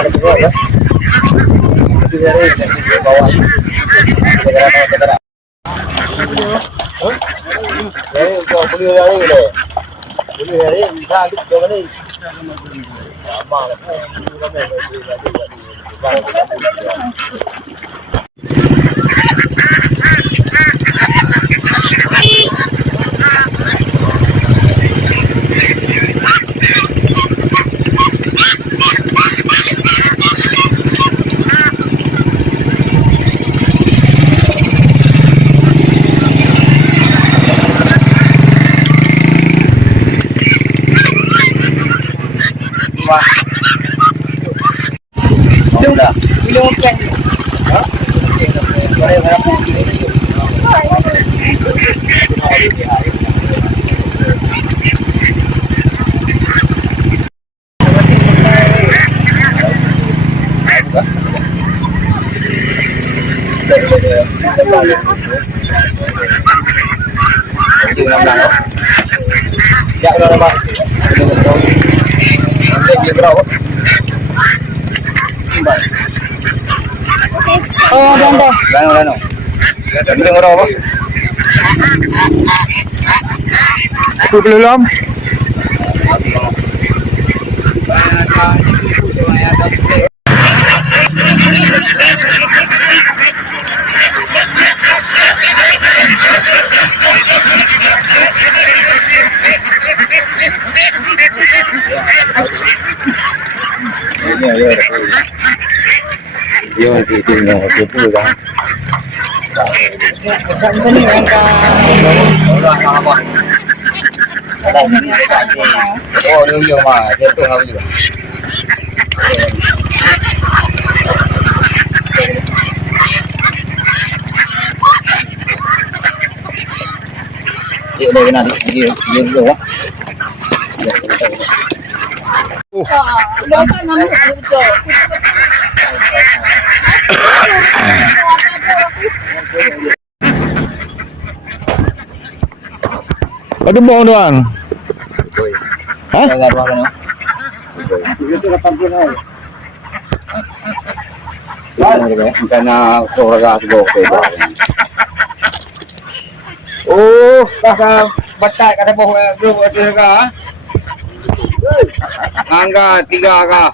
ada juga ya. Jadi dari bawah. Negara. Jadi untuk beli dari deh. Beli dari bisa gitu kan ni. Lama lah. Dah. Bila makan. Ha? Ya, berapa? Nanti berapa? Oh, ganda. Gano. Ini berapa? Itu belum. Dia itu tinggal itu kan. Ini yang oh, dia mah dia tu hal juga. Dia dah kena dia dulu. Oh. Lepas nama betul. Ada bohong doang. Hah? Itu 80. Karena keluarga aku. Oh, kata batak kata bohong grup ada ka. Angga 3 ka.